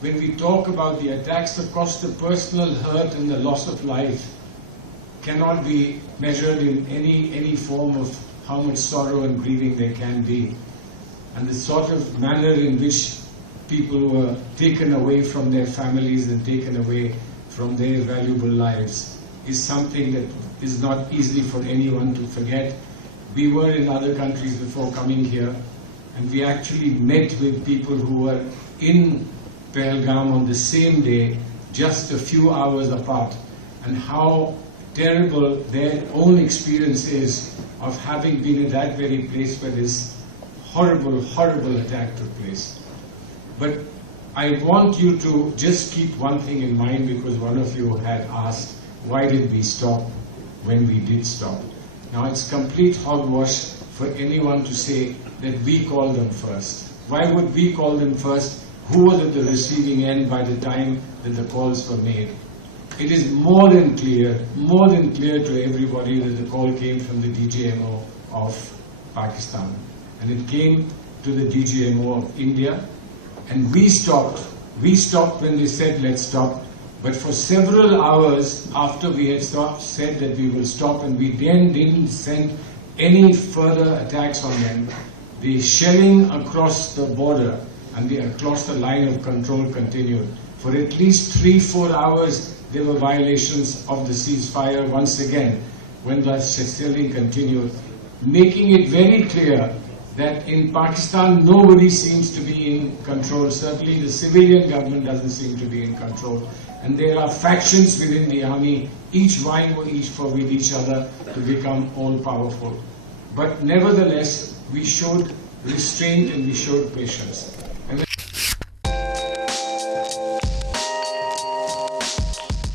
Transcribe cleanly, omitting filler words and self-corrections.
when we talk about the attacks, of course the personal hurt and the loss of life cannot be measured in any form of how much sorrow and grieving there can be. And the sort of manner in which people were taken away from their families and taken away from their valuable lives is something that is not easy for anyone to forget. We were in other countries before coming here, and we actually met with people who were in Pahalgam on the same day, just a few hours apart, and how terrible their own experience is of having been in that very place where this horrible, horrible attack took place. But I want you to just keep one thing in mind, because one of you had asked, why did we stop when we did stop? Now it's complete hogwash for anyone to say that we called them first. Why would we call them first? Who was at the receiving end by the time that the calls were made? It is more than clear to everybody that the call came from the DGMO of Pakistan. And it came to the DGMO of India. And we stopped when they said, let's stop. But for several hours after we had said that we will stop, and we then didn't send any further attacks on them, the shelling across the border and across the line of control continued. For at least 3-4 hours, there were violations of the ceasefire once again when the shelling continued, making it very clear that in Pakistan nobody seems to be in control. Certainly the civilian government doesn't seem to be in control. And there are factions within the army, each vying with each other to become all-powerful. But nevertheless, we showed restraint and we showed patience.